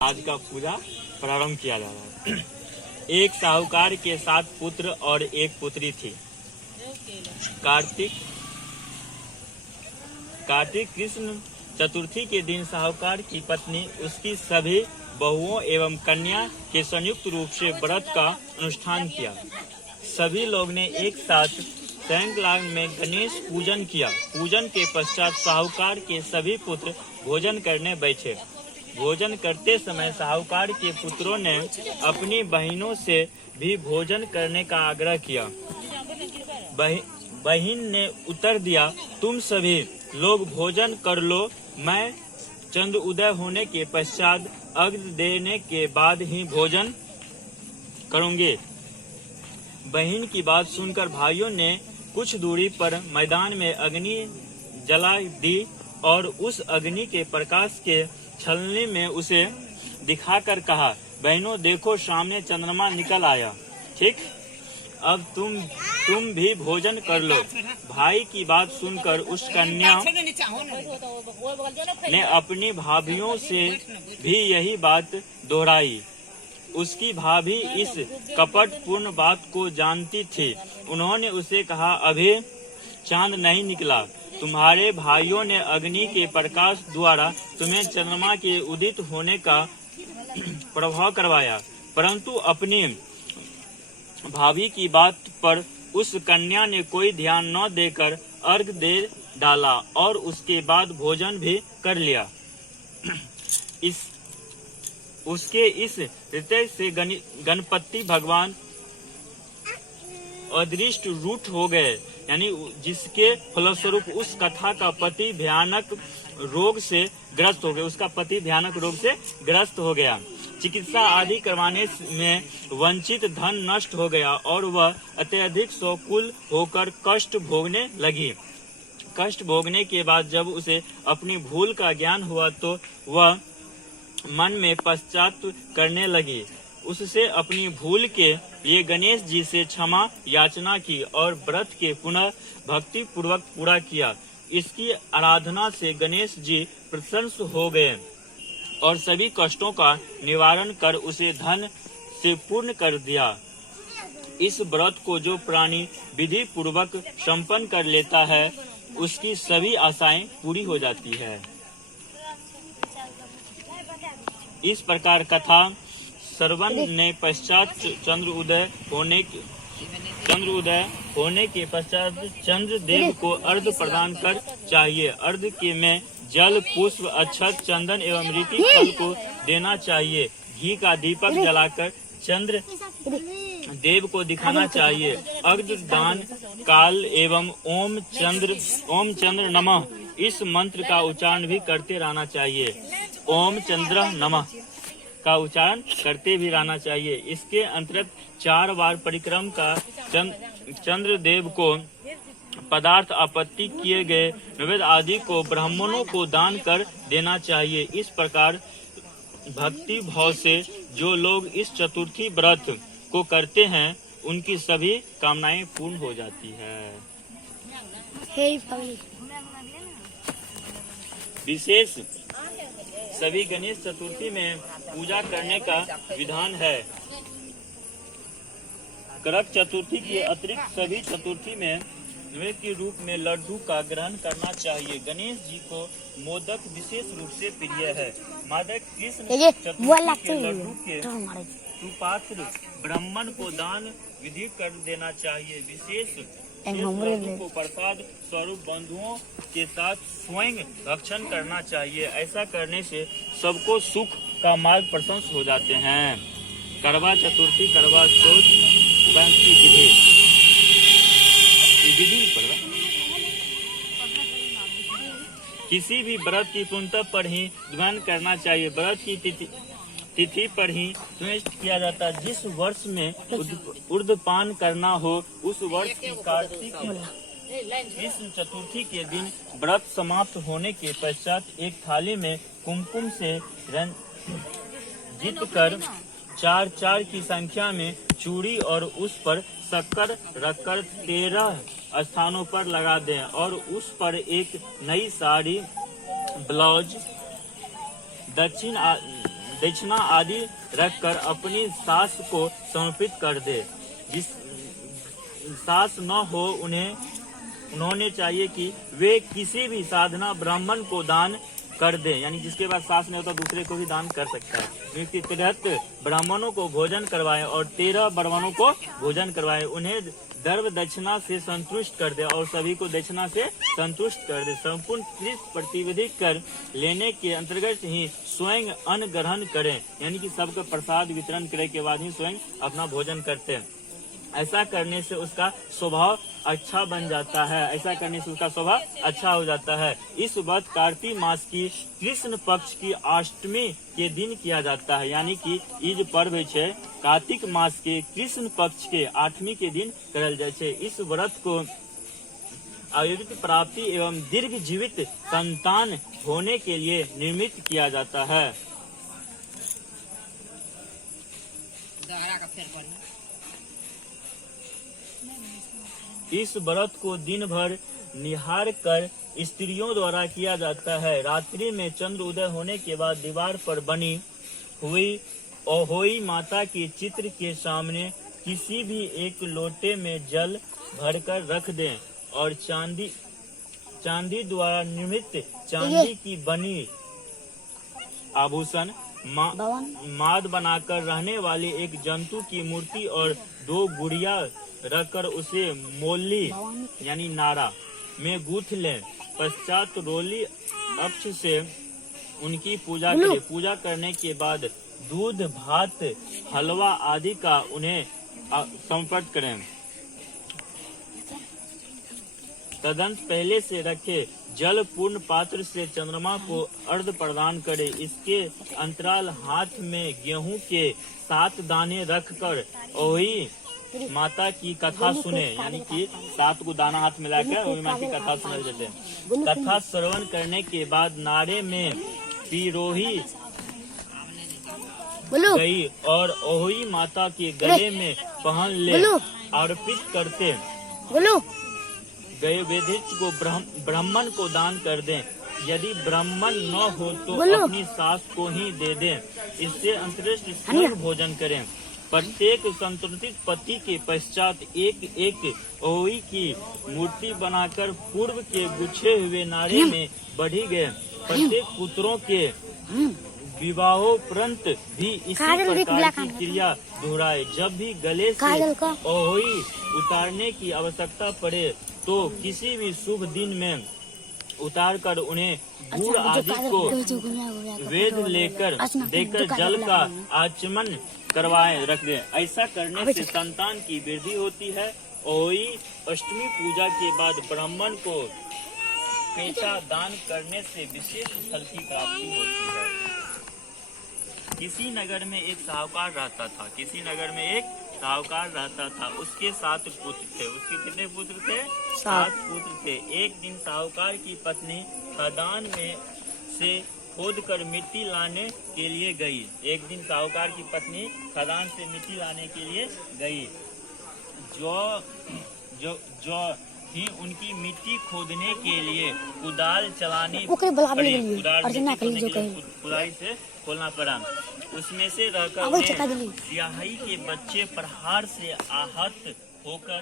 आज का पूजा प्रारंभ किया जा रहा है। एक साहूकार के 7 पुत्र और एक पुत्री थी। कार्तिक कृष्ण चतुर्थी के दिन साहूकार की पत्नी उसकी सभी बहुओं एवं कन्या के संयुक्त रूप से व्रत का अनुष्ठान किया। सभी लोग ने एक साथ सैंकलांग में गणेश पूजन किया। पूजन के पश्चात साहूकार के सभी पुत्र भोजन करने बैठे। भोजन करते समय साहूकार के पुत्रों ने अपनी बहनों से भी भोजन करने का आग्रह किया। बहन ने उत्तर दिया, तुम सभी लोग भोजन कर लो, मैं चंद्र उदय होने के पश्चात अर्घ्य देने के बाद ही भोजन करूंगी। बहन की बात सुनकर भाइयों ने कुछ दूरी पर मैदान में अग्नि जला दी और उस अग्नि के प्रकाश के छलने में उसे दिखाकर कहा, बहनों देखो सामने चंद्रमा निकल आया। ठीक, अब तुम भी भोजन कर लो। भाई की बात सुनकर उस कन्या ने अपनी भाभियों से भी यही बात दोहराई। उसकी भाभी इस कपटपूर्ण बात को जानती थी। उन्होंने उसे कहा, अभी चांद नहीं निकला, तुम्हारे भाइयों ने अग्नि के प्रकाश द्वारा तुम्हें चंद्रमा के उदित होने का प्रभाव करवाया। परंतु अपनी भाभी की बात पर उस कन्या ने कोई ध्यान न देकर अर्घ दे डाला और उसके बाद भोजन भी कर लिया। उसके इस हृदय से गणपति भगवान अदृष्ट रूठ हो गए, यानी जिसके फलस्वरूप उस कथा का पति भयानक रोग से ग्रस्त हो गया। उसका पति भयानक रोग से ग्रस्त हो गया। चिकित्सा आदि करवाने में वंचित धन नष्ट हो गया और वह अत्यधिक शोकुल होकर कष्ट भोगने लगी। कष्ट भोगने के बाद जब उसे अपनी भूल का ज्ञान हुआ तो वह मन में पश्चाताप करने लगी। उससे अपनी भूल के लिए गणेश जी से क्षमा याचना की और व्रत के पुनः भक्ति पूर्वक पूरा किया। इसकी आराधना से गणेश जी प्रसन्न हो गए और सभी कष्टों का निवारण कर उसे धन से पूर्ण कर दिया। इस व्रत को जो प्राणी विधि पूर्वक संपन्न कर लेता है उसकी सभी आशाएं पूरी हो जाती है। इस प्रकार कथा श्रवण ने पश्चात चंद्र उदय होने के पश्चात चंद्र देव को अर्घ्य प्रदान कर चाहिए। अर्घ्य के में जल, पुष्प, अक्षत, चंदन एवं रीति फल को देना चाहिए। घी का दीपक जलाकर चंद्र देव को दिखाना चाहिए। अर्घ्य दान काल एवं ओम चंद्र नमः इस मंत्र का उच्चारण भी करते रहना चाहिए। ओम चंद्र नमः का उच्चारण करते भी रहना चाहिए। इसके अंतर्गत 4 बार परिक्रम का चंद्र देव को पदार्थ आपत्ति किए गए नैवेद्य आदि को ब्राह्मणों को दान कर देना चाहिए। इस प्रकार भक्ति भाव से जो लोग इस चतुर्थी व्रत को करते हैं उनकी सभी कामनाएं पूर्ण हो जाती है। विशेष सभी गणेश चतुर्थी में पूजा करने का विधान है। करक चतुर्थी के अतिरिक्त सभी चतुर्थी में नैवेद्य के रूप में लड्डू का ग्रहण करना चाहिए। गणेश जी को मोदक विशेष रूप से प्रिय है। माता कृष्ण चतुर्थी के लड्डू के सुपात्र ब्राह्मण को दान विधि कर देना चाहिए। विशेष लड्डू को प्रसाद स्वरूप बंधुओं के साथ स्वयं भक्षण करना चाहिए। ऐसा करने से सबको सुख का मार्ग प्रशस्त हो जाते हैं। करवा चतुर्थी, करवा चौथ की विधि किसी भी व्रत की पूर्णता पर ही ध्यान करना चाहिए। व्रत की तिथि पर ही सुनिश्चित किया जाता है। जिस वर्ष में उर्धपान करना हो उस वर्ष की कार्तिक कृष्ण चतुर्थी के दिन व्रत समाप्त होने के पश्चात एक थाली में कुमकुम से रंजित कर 4 की संख्या में चूड़ी और उस पर शक्कर रखकर 13 स्थानों पर लगा दें और उस पर एक नई साड़ी, ब्लाउज, दक्षिणा आदि रखकर अपनी सास को समर्पित कर दे। जिस सास न हो उन्होंने चाहिए कि वे किसी भी साधना ब्राह्मण को दान कर दे, यानी जिसके पास सास नहीं होता दूसरे को भी दान कर सकता है। व्यक्ति 13 ब्राह्मणों को भोजन करवाए और 13 ब्राह्मणों को भोजन करवाए, उन्हें द्रव्य दक्षिणा से संतुष्ट कर दे और सभी को दक्षिणा से संतुष्ट कर दे। संपूर्ण कृत प्रतिविधि कर लेने के अंतर्गत ही स्वयं अन्न ग्रहण करें, यानी कि सबका प्रसाद वितरण करने के बाद ही स्वयं अपना भोजन करते हैं। ऐसा करने से उसका स्वभाव अच्छा बन जाता है, ऐसा करने से उसका स्वभाव अच्छा हो जाता है। इस व्रत कार्तिक मास की कृष्ण पक्ष की अष्टमी के दिन किया जाता है, यानी कि ई पर्व है कार्तिक मास के कृष्ण पक्ष के 8वीं के दिन करल जाए छे। इस व्रत को आयुर्वेद प्राप्ति एवं दीर्घ जीवित संतान होने के लिए निर्मित किया जाता है। इस व्रत को दिन भर निहार कर स्त्रियों द्वारा किया जाता है। रात्रि में चंद्र उदय होने के बाद दीवार पर बनी हुई अहोई माता के चित्र के सामने किसी भी एक लोटे में जल भरकर रख दें और चांदी द्वारा निर्मित चांदी की बनी आभूषण माद बनाकर रहने वाले एक जंतु की मूर्ति और 2 गुड़िया रखकर उसे मोली यानी नारा में गूंथ लें। पश्चात रोली अक्ष से उनकी पूजा करें। पूजा करने के बाद दूध, भात, हलवा आदि का उन्हें समर्पित करें। तदंत पहले से रखे जल पूर्ण पात्र से चंद्रमा को अर्घ प्रदान करे। इसके अंतराल हाथ में गेहूं के 7 दाने रखकर ओही माता की कथा सुने, यानी कि 7 को दाना हाथ मिलाकर ओही माता की कथा सुनाई देते हैं। कथा श्रवण करने के बाद नारे में पिरोही गई और ओही माता के गले में पहन ले अर्पित करते गए वेदिक को ब्राह्मण को दान कर दें। यदि ब्राह्मण न हो तो अपनी सास को ही दे दें। इससे अंतरिक्ष स्वयं भोजन करें। प्रत्येक संतुलित पति के पश्चात एक ओई की मूर्ति बनाकर पूर्व के गुच्छे हुए नारे में बढ़ी गए। प्रत्येक पुत्रों के विवाहोपरांत भी इसी प्रकार की क्रिया दोहराए। जब भी गले से ओई उतारने की आवश्यकता पड़े तो किसी भी शुभ दिन में उतार कर उन्हें गुड़ आदि को वेद देकर जल का आचमन करवाए रख दे। ऐसा करने से संतान की वृद्धि होती है। ओई अष्टमी पूजा के बाद ब्राह्मण को पैसा दान करने से विशेष फल की प्राप्ति होती है। किसी नगर में एक साहूकार रहता था। उसके 7 पुत्र थे। उसके कितने पुत्र थे? 7 पुत्र थे। एक दिन साहूकार की पत्नी खदान में से खोदकर मिट्टी लाने के लिए गई। एक दिन साहूकार की पत्नी खदान से मिट्टी लाने के लिए गई। जो ही उनकी मिट्टी खोदने के लिए कुदाल चलानी पड़ी। कुदाल से खोलना पड़ा। उसमें से रहकर स्याही के बच्चे प्रहार से आहत होकर